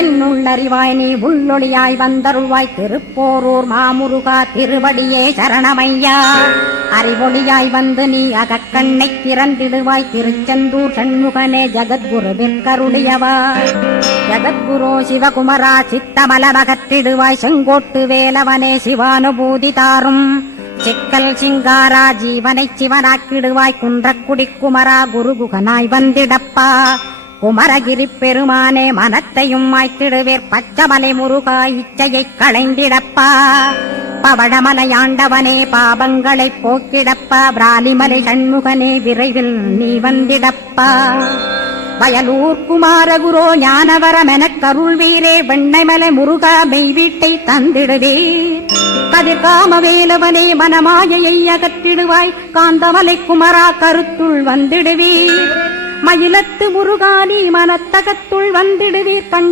என்னுள்ளறிவாய் நீ உள்ளொளியாய் வந்தருள்வாய் திருப்போரூர் மாமுருகா திருவடியே சரணமையா. அறிவொளியாய் வந்து நீ அகக்கண்ணை திறந்திடுவாய் திருச்செந்தூர் சண்முகனே ஜகத்குருவிற்கருளியவா. ஜகத்குரோ சிவகுமரா சித்தமலமகற்றிடுவாய் செங்கோட்டு வேலவனே சிவானுபூதி தாரும். சிக்கல் சிங்காரா ஜீவனை சிவனாக்கிடுவாய் குன்றக்குடி குமரா குருகுகனாய் வந்திடப்பா. குமரகிரி பெருமானே மனத்தையும் மாய்த்திடுவேர் பச்சமலை முருகா இச்சையை களைந்திடப்பா. பவழமலையாண்டவனே பாபங்களை போக்கிடப்பா. பிராலிமலை சண்முகனே விரைவில் நீ வந்திடப்பா. வயலூர் குமாரகுரோ ஞானவரமெனக் கருள்வீரே வெண்ணைமலை முருகா மெய் வீட்டை தந்திடுவீர். கதிர்காம வேலவனே மனமாயையை அகற்றிடுவாய் காந்தமலை குமரா கருத்துள் வந்திடுவீர். மயிலத்து முருகானி மனத்தகத்துள் வந்திடுவீர்.